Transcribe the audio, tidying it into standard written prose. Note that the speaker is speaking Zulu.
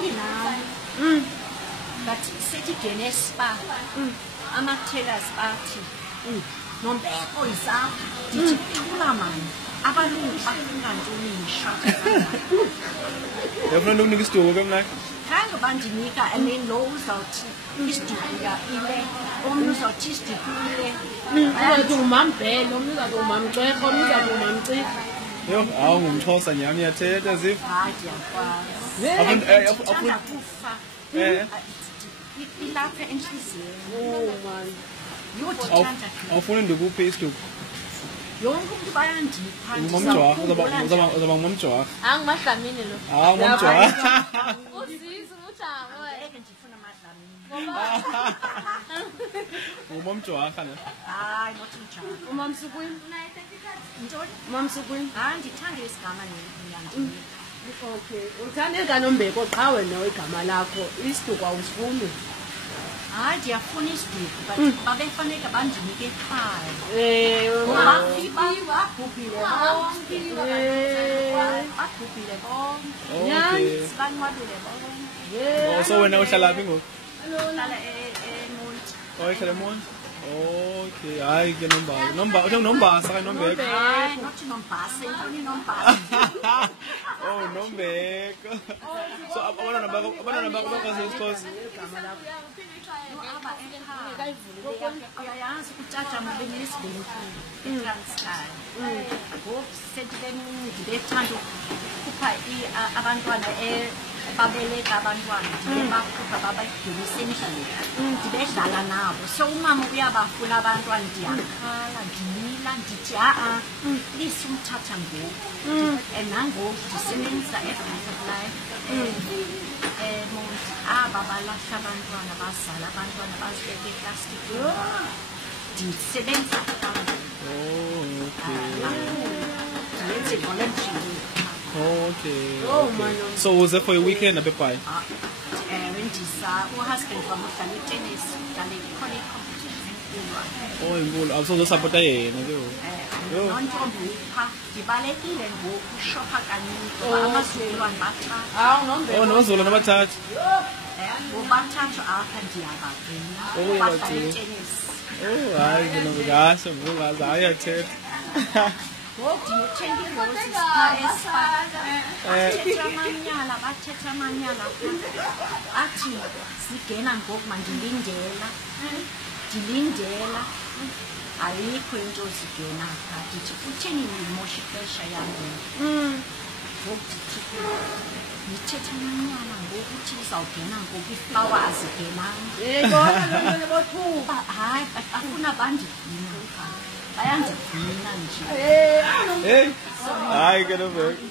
Maybe now. But city gene spa. Amateras party. Nombeko izapha. Dichithula man. Abalungu bafuna ntoni ngisho. Yafuna ukunika isituko ke mna. Khange bandinika and then lo uzawuthi isitukuya ile. Omnye uzawuthi isitukule. Uzathi umambhele, omnye uzathi umamcwekho, omnye uzathi umamcikho. Yo, awu ngumXhosa nyami yathetha zifu. Hayi ndiyakwazi. Afuna kufa. Ilapha enhliziyweni. Oh man. Yothanda. Awufuna ndikuphi isituko? Yonke umuntu bayandipha. Ngumamjwarha, uzaba ngumamjwarha. Angimadlamini lo. Ah, ngumamjwarha. Uzisa umujamo Ngeke ndifuna amadlamini. Ngumamjwarha ne. Hayi not njalo. umamsukwini. Ntoni? Umamsukwini. Hayi ndithanda isigama niyandini. Okay. Uthanda kaNombeko qha wena igama lakho. Isiduko awusifuni. Hayi ndiyafuna isiduko but babefanele bandinike ekhaya. Babhubhile bonke. Okay. Sibanqwabile bonke. Oh, so wena uhlala phi ngoku? Uhlala eMonti. Oh, ehlala eMonti. Okay, hayi ke Nombasa. Uthe Nombasa ka Nombeko. Hayi not Nombasa, intoni Nombasa. Oh, Nombeko. So abantwana bakho basesiXhosa. Aba ekhaya. Uyayazi utata benesibelekile eTranskei. Ngoku ndibethanda ukukhupha abantwana babeleka abantwana ndibakhupha babadlulisa endlini ndibedlala nabo so umama uyabafuna abantwana ndiyakhala ndimila ndithi please umthatha ngoku and nangoku ndisebenzisa e-Butterfly Monti aba balahla abantwana bazala abantwana bazibeka eplastikini ndisebenza Oh, okay. ndiyenze voluntary. Okay. Oh Okay. man. So was it for a weekend a bit by? Wendisa uhusband wami udlala itennis udlala i-college competition Oh, inkulu. Awusoze support yena ke. Yo. nontombi upha ndibalekile ngoku ushopha kaninzi ngoba amazukulwane bathatha Unombeko. Oh, noZulu nabathathu. ubathathu apha ndiyabagcina Oh, badlala uyabagcina. itennis. Oh, hayi ke nobekahle ngoku ayathetha. Ngoku ndinothenga iiroses phaa eSpa. Bathetha amanyala athi zigena ngoku mandilindela ayikho into zigena phaa ndithi kutheni ndimosha ixesha yam ngoku ndithetha amanyala ngoku uthi izawugena ngoku iflawa azigenanga Bothuka. hayi bafuna bandigcina bayandigcina nje Hey. Hayi ke nobeko.